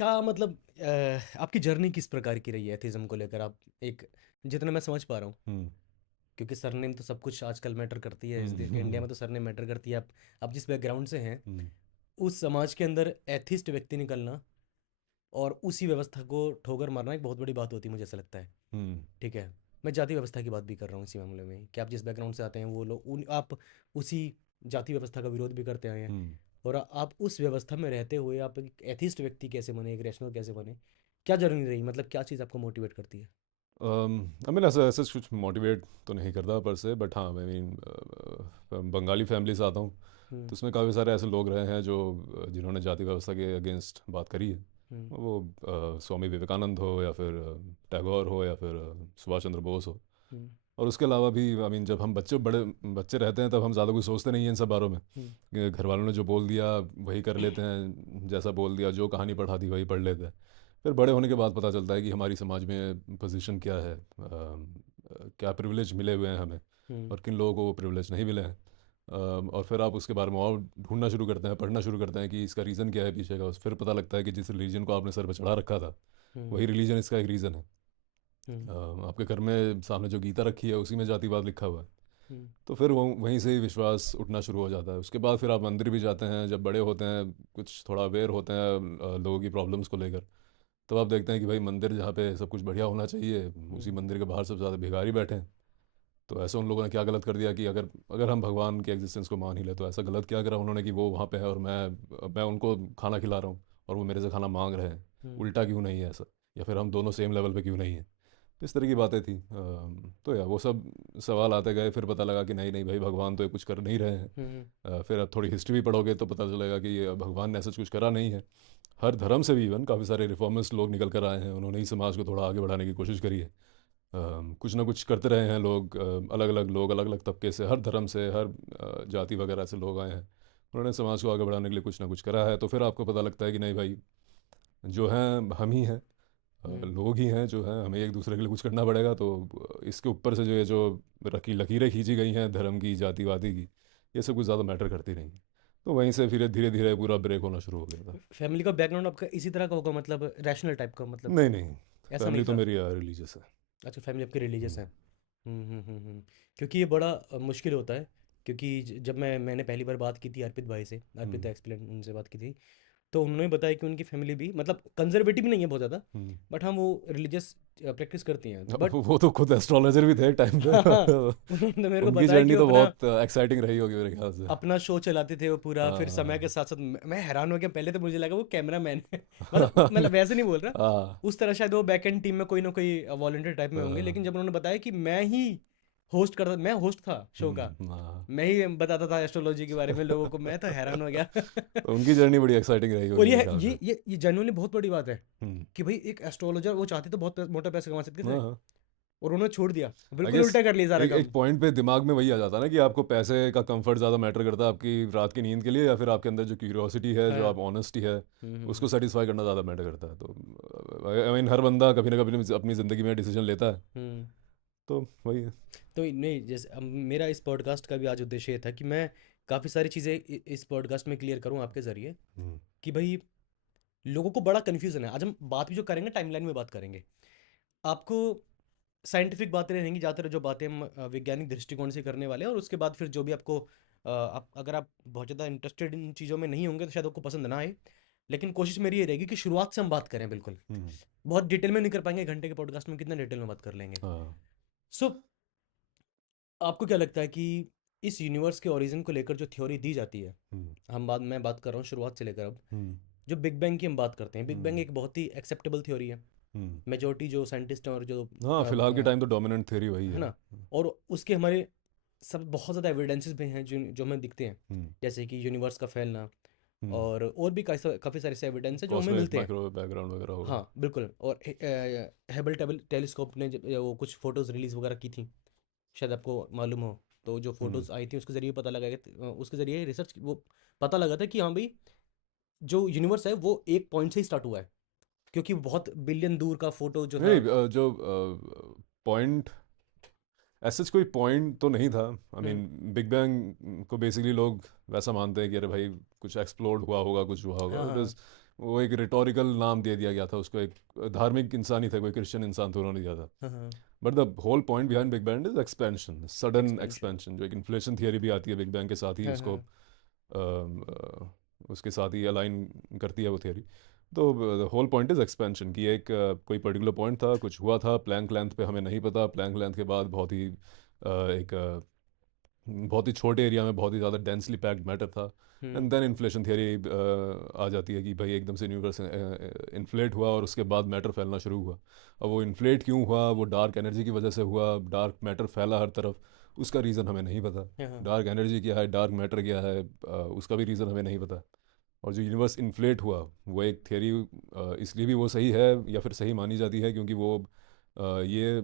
क्या मतलब आपकी जर्नी किस प्रकार की रही है एथिज्म को लेकर? आप एक जितना मैं समझ पा रहा हूँ, हुँ। क्योंकि सरनेम तो सब कुछ आजकल मैटर करती है। हुँ, इस हुँ, इंडिया हुँ, में तो सरनेम मैटर करती है। आप जिस बैकग्राउंड से हैं, हुँ, उस समाज के अंदर एथिस्ट व्यक्ति निकलना और उसी व्यवस्था को ठोकर मारना एक बहुत बड़ी बात होती है, मुझे ऐसा लगता है। हुँ, ठीक है, मैं जाति व्यवस्था की बात भी कर रहा हूँ इसी मामले में, कि आप जिस बैकग्राउंड से आते हैं वो लोग उन आप उसी जाति व्यवस्था का विरोध भी करते आए हैं। हुँ। और आप उस व्यवस्था में रहते हुए आप एक एथिस्ट व्यक्ति कैसे बने, एक रैशनल कैसे बने? क्या जर्नी रही, मतलब क्या चीज़ आपको मोटिवेट करती है? आई मीन ऐसा ऐसा कुछ मोटिवेट तो नहीं करता पर से, बट हाँ, आई मीन बंगाली फैमिली से आता हूँ, हुँ, तो उसमें काफ़ी सारे ऐसे लोग रहे हैं जो जिन्होंने जाति व्यवस्था के अगेंस्ट बात करी है। हुँ, वो स्वामी विवेकानंद हो या फिर टैगोर हो या फिर सुभाष चंद्र बोस हो। हुँ, और उसके अलावा भी आई मीन जब हम बड़े बच्चे रहते हैं तब हम ज़्यादा कुछ सोचते नहीं हैं इन सब बारों में। हुँ, घर वालों ने जो बोल दिया वही कर लेते हैं, जैसा बोल दिया, जो कहानी पढ़ा दी वही पढ़ लेते हैं। फिर बड़े होने के बाद पता चलता है कि हमारी समाज में पोजीशन क्या है, क्या प्रिविलेज मिले हुए हैं हमें हुँ, और किन लोगों को वो प्रिविलेज नहीं मिले हैं। और फिर आप उसके बारे में और ढूंढना शुरू करते हैं, पढ़ना शुरू करते हैं कि इसका रीज़न क्या है पीछे का। फिर पता लगता है कि जिस रिलीजन को आपने सर पर चढ़ा रखा था हुँ, वही रिलीजन इसका एक रीज़न है। हुँ, आपके घर में सामने जो गीता रखी है उसी में जातिवाद लिखा हुआ है। हुँ, तो फिर वो वहीं से ही विश्वास उठना शुरू हो जाता है। उसके बाद फिर आप मंदिर भी जाते हैं, जब बड़े होते हैं, कुछ थोड़ा अवेयर होते हैं लोगों की प्रॉब्लम्स को लेकर, तब आप देखते हैं कि भाई मंदिर जहाँ पे सब कुछ बढ़िया होना चाहिए, हुँ, उसी मंदिर के बाहर सबसे ज़्यादा भिखारी बैठे हैं। तो ऐसे उन लोगों ने क्या गलत कर दिया कि अगर अगर हम भगवान के एग्जिस्टेंस को मान ही ले, तो ऐसा गलत क्या करा उन्होंने कि वो वहाँ पे है और मैं उनको खाना खिला रहा हूँ और वो मेरे से खाना मांग रहे हैं। हुँ, उल्टा क्यों नहीं है ऐसा? या फिर हम दोनों सेम लेवल पे क्यों नहीं हैं? तो इस तरह की बातें थी। तो यार वो सब सवाल आते गए, फिर पता लगा कि नहीं नहीं भाई, भगवान तो ये कुछ कर नहीं रहे हैं। हुँ, फिर अब थोड़ी हिस्ट्री भी पढ़ोगे तो पता चलेगा कि ये भगवान ने ऐसा कुछ करा नहीं है। हर धर्म से भी इवन काफ़ी सारे रिफॉर्मिस्ट लोग निकल कर आए हैं, उन्होंने ही समाज को थोड़ा आगे बढ़ाने की कोशिश करी है। कुछ ना कुछ करते रहे हैं लोग, अलग अलग लोग, अलग अलग तबके से, हर धर्म से, हर जाति वगैरह से लोग आए हैं। उन्होंने समाज को आगे बढ़ाने के लिए कुछ ना कुछ करा है। तो फिर आपको पता लगता है कि नहीं भाई, जो हैं हम ही हैं, हुँ। लोग ही हैं जो हैं, हमें एक दूसरे के लिए कुछ करना पड़ेगा। तो इसके ऊपर से जो ये जो लकीरें खींची गई हैं धर्म की, जातिवादी की, ये सब कुछ ज़्यादा मैटर करती नहीं। तो वहीं से फिर धीरे धीरे पूरा ब्रेक होना शुरू हो गया था। फैमिली का बैकग्राउंड आपका इसी तरह का होगा, मतलब रैशनल टाइप का, मतलब नहीं नहीं, ऐसा नहीं फैमिली तो था? मेरी रिलीजियस है। अच्छा, फैमिली आपकी रिलीजियस हम्म, है। क्योंकि ये बड़ा मुश्किल होता है, क्योंकि जब मैंने पहली बार बात की थी अर्पित भाई से, अर्पित हम्म, एक्सप्लेन उनसे बात की थी, तो उन्होंने बताया कि उनकी फैमिली भी मतलब कंजर्वेटिव नहीं है बहुत ज़्यादा, हम्म। बट हाँ वो रिलीजियस प्रैक्टिस करती हैं, अब बट वो तो खुद एस्ट्रोलॉजर भी थे एक टाइम पे। हाँ हाँ, उन्होंने मेरे को उनकी बताया कि जर्नी वो तो अपना बहुत एक्साइटिंग रही होगी मेरे ख्याल से। अपना शो चलाते थे वो पूरा, फिर समय के हाँ। साथ साथ मैं हैरान हो गया, पहले तो मुझे लगा वो कैमरा मैन है। मतलब वैसे नहीं बोल रहा, हाँ, उस तरह शायद वो बैक एंड टीम में कोई ना कोई वॉलंटियर टाइप में होंगे, हाँ, लेकिन जब उन्होंने बताया कि मैं होस्ट था शो का, हाँ। मैं ही बताता था एस्ट्रोलॉजी के बारे में लोगों को, मैं तो हैरान हो गया। तो उनकी जर्नी बड़ी एक्साइटिंग रही और होगी मेरे ये ख्याल से। ये ये जेन्युइनली बहुत बड़ी बात है हम्म। कि भाई एक एस्ट्रोलॉजर वो चाहते तो बहुत मोटा पैसा कमा सकते थे, हाँ, हाँ। और उन्होंने छोड़ दिया, आई बिल्कुल गेस उल्टा कर लिया सारा एक एक काम। पॉइंट पे दिमाग में वही आ जाता है ना कि आपको पैसे का कंफर्ट ज़्यादा मैटर करता है आपकी रात की नींद के लिए, या फिर आपके अंदर जो क्यूरियोसिटी है, जो हाँ। आप ऑनेस्टी है, हम्म। उसको सेटिस्फाई करना ज़्यादा मैटर करता है। तो आई मीन हर बंदा कभी ना कभी अपनी ज़िंदगी में डिसीजन लेता है। हम्म। तो वही है। तो नहीं, जैसे अब मेरा इस पॉडकास्ट का भी आज उद्देश्य ये था कि मैं काफ़ी सारी चीज़ें इस पॉडकास्ट में क्लियर करूं आपके ज़रिए, हम्म, कि भाई लोगों को बड़ा कन्फ्यूज़न है। आज हम बात भी जो करेंगे टाइमलाइन में बात करेंगे, आपको साइंटिफिक बातें रहेंगी ज़्यादातर, जो बातें हम वैज्ञानिक दृष्टिकोण से करने वाले हैं, और उसके बाद फिर जो भी आपको आप अगर आप बहुत ज़्यादा इंटरेस्टेड इन चीज़ों में नहीं होंगे तो शायद आपको पसंद ना आए, लेकिन कोशिश मेरी ये रहेगी कि शुरुआत से हम बात करें बिल्कुल। हम्म, बहुत डिटेल में नहीं कर पाएंगे, घंटे के पॉडकास्ट में कितना डिटेल में बात कर लेंगे। हाँ, सो आपको क्या लगता है कि इस यूनिवर्स के ओरिजिन को लेकर जो थ्योरी दी जाती है, हम्म, मैं बात कर रहा हूँ शुरुआत से लेकर अब, हम्म, जो बिग बैंग की हम बात करते हैं, बिग बैंग हम्म, एक बहुत ही एक्सेप्टेबल थ्योरी है। हम्म। मेजोरिटी जो साइंटिस्ट हैं और जो हाँ, फिलहाल के टाइम तो डोमिनेंट थ्योरी वही है है। ना, और उसके हमारे सब बहुत ज़्यादा एविडेंसेस भी हैं जो जो हमें दिखते हैं, हम्म, जैसे कि यूनिवर्स का फैलना, हम्म। और भी काफ़ी सारे से एविडेंस हैं जो हमें कॉस्मिक मिलते हैं। माइक्रोवेव बैकग्राउंड वगैरह हो गया। हाँ बिल्कुल, और हेबल टेलीस्कोप ने वो कुछ फोटोज़ रिलीज़ वगैरह की थी, शायद आपको मालूम हो। तो जो हम्म, फोटोज़ आई थी उसके ज़रिए पता लगा उसके ज़रिए रिसर्च वो पता लगा था कि हाँ भाई, जो यूनिवर्स है वो एक पॉइंट से ही स्टार्ट हुआ है, क्योंकि बहुत बिलियन दूर का फोटो जो था। नहीं, जो पॉइंट, ऐसा कोई पॉइंट तो नहीं था। आई हम्म। मीन बिग बैंग को बेसिकली लोग वैसा मानते हैं कि अरे भाई कुछ एक्सप्लोड हुआ होगा, कुछ हुआ होगा। हाँ इट हाँ इज़ वो एक रिटोरिकल नाम दे दिया गया था उसको, एक धार्मिक इंसान ही था, कोई क्रिश्चियन इंसान था, उन्होंने दिया था। हाँ हाँ। But the whole point behind big bang is expansion, sudden expansion. Expansion, जो एक इन्फ्लेशन थियरी भी आती है बिग बैंग के साथ ही, हाँ उसको हाँ। उसके साथ ही अलाइन करती है वो थियरी। तो the whole point is expansion की, एक कोई पर्टिकुलर पॉइंट था, कुछ हुआ था प्लैंक लेंथ पे, हमें नहीं पता, प्लैंक लेंथ के बाद बहुत ही एक बहुत ही छोटे एरिया में बहुत ही ज़्यादा डेंसली पैक्ड मैटर था। एंड देन इन्फ्लेशन थियरी आ जाती है कि भाई एकदम से यूनिवर्स इन्फ्लेट हुआ और उसके बाद मैटर फैलना शुरू हुआ। अब वो इन्फ्लेट क्यों हुआ, वो डार्क एनर्जी की वजह से हुआ, डार्क मैटर फैला हर तरफ, उसका रीज़न हमें नहीं पता। हाँ हाँ। डार्क एनर्जी क्या है, डार्क मैटर क्या है, उसका भी रीज़न हमें नहीं पता। और जो यूनिवर्स इन्फ्लेट हुआ, वो एक थियरी इसलिए भी वो सही है या फिर सही मानी जाती है क्योंकि वो ये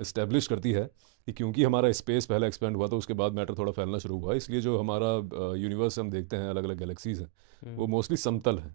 इस्टेब्लिश करती है कि क्योंकि हमारा स्पेस पहले एक्सपेंड हुआ तो उसके बाद मैटर थोड़ा फैलना शुरू हुआ, इसलिए जो हमारा यूनिवर्स हम देखते हैं, अलग अलग गैलेक्सीज हैं, वो हम्म मोस्टली समतल है,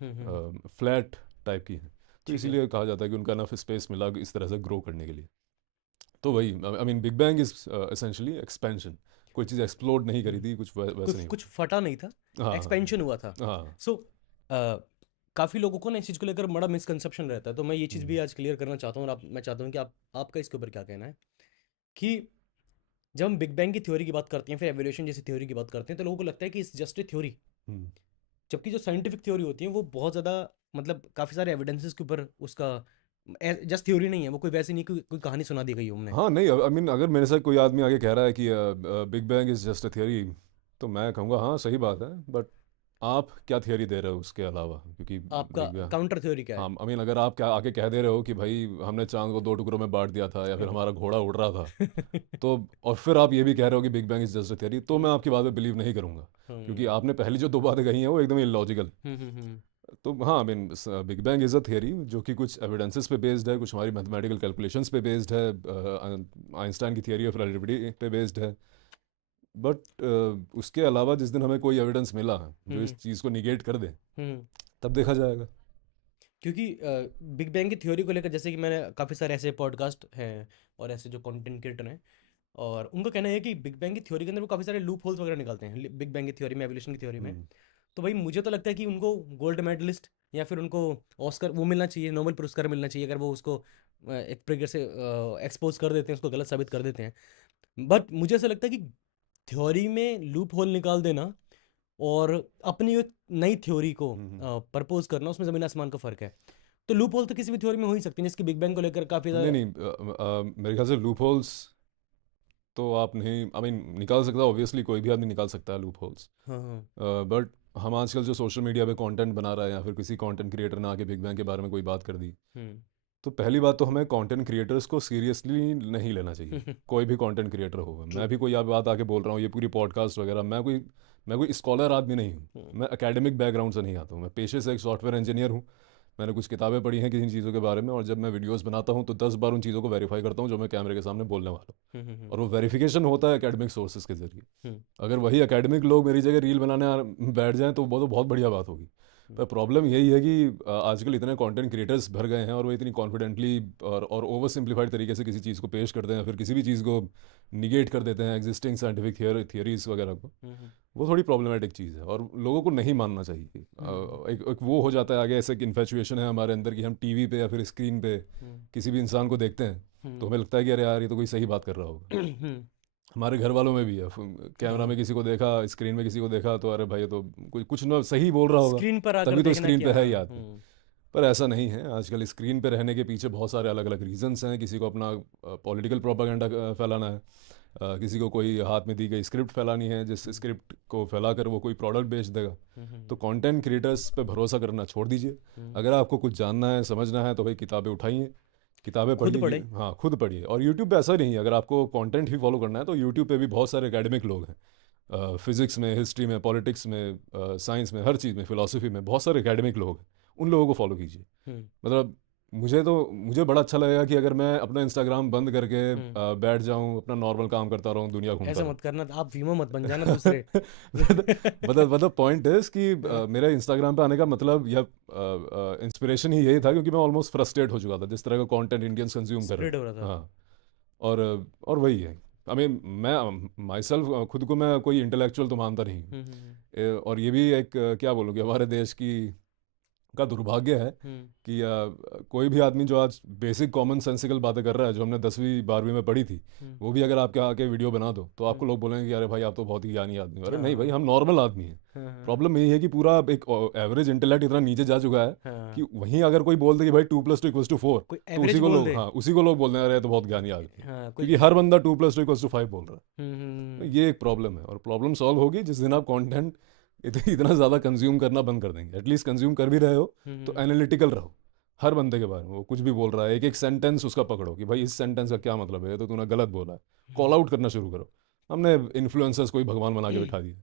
हम्म। फ्लैट टाइप की हैं। तो ठीक है। इसीलिए कहा जाता है कि उनका इनफ स्पेस मिला इस तरह से ग्रो करने के लिए। तो वही, I mean big bang is essentially expansion, कोई चीज़ एक्सप्लोड नहीं करी हम्म। थी, कुछ कुछ वैसे नहीं कुछ हुआ। फटा नहीं था, हाँ एक्सपेंशन हुआ था। हाँ हाँ। सो काफ़ी लोगों को ना इस चीज़ को लेकर बड़ा मिसकंसेप्शन रहता है, तो मैं ये चीज़ भी हम्म, आज क्लियर करना चाहता हूँ, और मैं चाहता हूँ कि आप आपका इसके ऊपर क्या कहना है कि जब हम बिग बैंग की थ्योरी की बात करते हैं, फिर एवोल्यूशन जैसी थ्योरी की बात करते हैं, तो लोगों को लगता है कि इस जस्ट ए थ्योरी। हम्म। जबकि जो साइंटिफिक थ्योरी होती है वो बहुत ज़्यादा, मतलब काफ़ी सारे एविडेंसेस के ऊपर उसका जस्ट थ्योरी नहीं है वो, कोई वैसी नहीं, कोई कहानी सुना दी गई हो हमने। हाँ नहीं, आई मीन अगर मेरे साथ कोई आदमी आके कह रहा है कि big bang is just a theory, तो मैं कहूँगा हाँ सही बात है, बट आप क्या थियरी दे रहे हो उसके अलावा, क्योंकि आपका बिग बैंग, काउंटर थ्योरी क्या हाँ है? आई मीन अगर आप क्या आके कह दे रहे हो कि भाई हमने चांद को दो टुकड़ों में बांट दिया था या फिर हमारा घोड़ा उड़ रहा था, तो और फिर आप ये भी कह रहे हो कि big bang is just a theory, तो मैं आपकी बात पे बिलीव नहीं करूँगा, क्योंकि हम्म आपने पहली जो दो बातें कही हैं वो एकदम इलॉजिकल। हम्म। तो हाँ, I mean big bang is a theory जो कि कुछ एविडेंसेस पे बेस्ड है, कुछ हमारी मैथमेटिकल कैलकुलेशंस पे बेस्ड है, आइंस्टाइन की थियरी ऑफ रिलेटिविटी पे बेस्ड है। बट उसके अलावा जिस दिन हमें कोई एविडेंस मिला जो हम्म इस चीज़ को निगेट कर दे, हम्म। तब देखा जाएगा। क्योंकि बिग बैंग की थ्योरी को लेकर जैसे कि मैंने काफ़ी सारे ऐसे पॉडकास्ट हैं और ऐसे जो कंटेंट क्रिएटर हैं, और उनका कहना है कि बिग बैंग की थ्योरी के अंदर वो काफ़ी सारे लूप होल्स वगैरह निकालते हैं बिग बैंग की थ्योरी में, एवोल्यूशन की थ्योरी में। हम्म तो भाई मुझे तो लगता है कि उनको गोल्ड मेडलिस्ट या फिर उनको ऑस्कर वो मिलना चाहिए, नोबेल पुरस्कार मिलना चाहिए, अगर वो उसको एक तरीके से एक्सपोज कर देते हैं, उसको गलत साबित कर देते हैं। बट मुझे ऐसा लगता है कि थ्योरी में लूप होल निकाल देना और अपनी एक नई थ्योरी को हम्म। प्रपोज करना, उसमें ज़मीन आसमान का फ़र्क है। तो लूप होल तो किसी भी थ्योरी में हो ही सकती है, जिसकी बिग बैंग को लेकर काफ़ी नहीं ज़्यादा। नहीं, मेरे ख्याल से लूप होल्स तो आप नहीं, आई मीन निकाल सकता, ऑब्वियसली कोई भी आदमी निकाल सकता है लूप होल्स, हाँ हाँ। बट हम आजकल जो सोशल मीडिया पे कंटेंट बना रहे हैं या फिर किसी कंटेंट क्रिएटर ने आके बिग बैंग के बारे में कोई बात कर दी, हम्म तो पहली बात तो हमें कंटेंट क्रिएटर्स को सीरियसली नहीं लेना चाहिए। कोई भी कंटेंट क्रिएटर हो, ट्रू। मैं भी कोई आप बात आके बोल रहा हूँ, ये पूरी पॉडकास्ट वगैरह, मैं कोई स्कॉलर आदमी नहीं हूँ, मैं एकेडमिक बैकग्राउंड से नहीं आता हूँ, मैं पेशे से एक सॉफ्टवेयर इंजीनियर हूँ। मैंने कुछ किताबें पढ़ी हैं किसी चीज़ों के बारे में, और जब मैं वीडियोस बनाता हूँ तो 10 बार उन चीज़ों को वेरीफाई करता हूँ जो मैं कैमरे के सामने बोलने वाला हूँ, हम्म। और वो वेरिफिकेशन होता है एकेडमिक सोर्सेज के जरिए। हम्म अगर वही एकेडमिक लोग मेरी जगह रील बनाने बैठ जाएं तो वो तो बहुत बढ़िया बात होगी। पर प्रॉब्लम यही है कि आजकल इतने कंटेंट क्रिएटर्स भर गए हैं और वो इतनी कॉन्फिडेंटली और ओवर सिंप्लीफाइड तरीके से किसी चीज़ को पेश करते हैं, फिर किसी भी चीज़ को निगेट कर देते हैं, एग्जिस्टिंग साइंटिफिक थियरीज वगैरह को। हम्म वो थोड़ी प्रॉब्लमेटिक चीज़ है और लोगों को नहीं मानना चाहिए। हम्म एक वो हो जाता है आगे, ऐसे इन्फेचुएशन है हमारे अंदर कि हम टीवी पे या फिर स्क्रीन पे हम्म किसी भी इंसान को देखते हैं तो हम्म हमें लगता है कि अरे यार ये तो कोई सही बात कर रहा होगा। हमारे घर वालों में भी है, कैमरा हाँ। में किसी को देखा, स्क्रीन में किसी को देखा तो अरे भाई ये तो कुछ कुछ ना सही बोल रहा होगा, स्क्रीन पर आकर तभी तो देखना स्क्रीन पे क्या। है ही आदमी। पर ऐसा नहीं है, आजकल स्क्रीन पे रहने के पीछे बहुत सारे अलग अलग रीजंस हैं। किसी को अपना पॉलिटिकल प्रोपागेंडा फैलाना है, किसी को कोई हाथ में दी गई स्क्रिप्ट फैलानी है, जिस स्क्रिप्ट को फैलाकर वो कोई प्रोडक्ट बेच देगा। तो कंटेंट क्रिएटर्स पे भरोसा करना छोड़ दीजिए। अगर आपको कुछ जानना है, समझना है, तो भाई किताबें उठाइए, किताबें खुद पढ़िए, पढ़े। हाँ खुद पढ़िए। और यूट्यूब पे ऐसा नहीं है, अगर आपको कंटेंट ही फॉलो करना है तो यूट्यूब पे भी बहुत सारे एकेडमिक लोग हैं, फिजिक्स में, हिस्ट्री में, पॉलिटिक्स में, साइंस में, हर चीज़ में, फिलोसफी में बहुत सारे एकेडमिक लोग हैं, उन लोगों को फॉलो कीजिए। हम्म मतलब मुझे बड़ा अच्छा लगेगा कि अगर मैं अपना इंस्टाग्राम बंद करके हम्म। बैठ जाऊं, अपना नॉर्मल काम करता रहूं, दुनिया घूमता ऐसा रहूं। मत करना, आप वीमो मत बन जाना दूसरे। मतलब पॉइंट है कि हाँ, मेरा इंस्टाग्राम पे आने का मतलब या इंस्पिरेशन ही यही था, क्योंकि मैं ऑलमोस्ट फ्रस्ट्रेट हो चुका था जिस तरह का कंटेंट इंडियंस कंज्यूम कर रहे स्प्रेड हो रहा हैं। था। हाँ, और वही है, आई मीन मैं माई सेल्फ खुद को मैं कोई इंटेलेक्चुअल तो मानता नहीं हूँ। और ये भी एक क्या बोलूँ कि हमारे देश की का दुर्भाग्य है हम्म कि कोई भी आदमी जो आज बेसिक कॉमन सेंसिकल बातें कर रहा है जो हमने 10वीं 12वीं में पढ़ी थी, हम्म वो भी अगर आपके आके वीडियो बना दो तो आपको हम्म, लोग बोलेंगे कि अरे भाई आप तो बहुत ही ज्ञानी आदमी हो। अरे नहीं भाई, हाँ हम नॉर्मल आदमी हैं। हाँ हाँ प्रॉब्लम यही है कि पूरा एक एवरेज इंटेलेक्ट इतना नीचे जा चुका है हाँ, कि वहीं अगर कोई बोल दे कि भाई 2+2=4, कोई तो एवरेज बोल दे। उसी को लोग बोलते हैं अरे ये तो बहुत ज्ञानी आदमी है। हाँ कोई। क्योंकि हर बंदा 2+2=5 बोल रहा है। तो हम्म। ये एक प्रॉब्लम है, और प्रॉब्लम सॉल्व होगी जिस दिन आप कंटेंट इतना ज़्यादा कंज्यूम करना बंद कर देंगे। एटलीस्ट कंज्यूम कर भी रहे हो तो हम्म एनालिटिकल रहो। हर बंदे के बारे में वो कुछ भी बोल रहा है, एक एक सेंटेंस उसका पकड़ो कि भाई इस सेंटेंस का क्या मतलब है, ये तो तूने गलत बोला है। कॉल आउट करना शुरू करो। हमने इन्फ्लुएंसर्स को ही भगवान बना के बिठा दिया।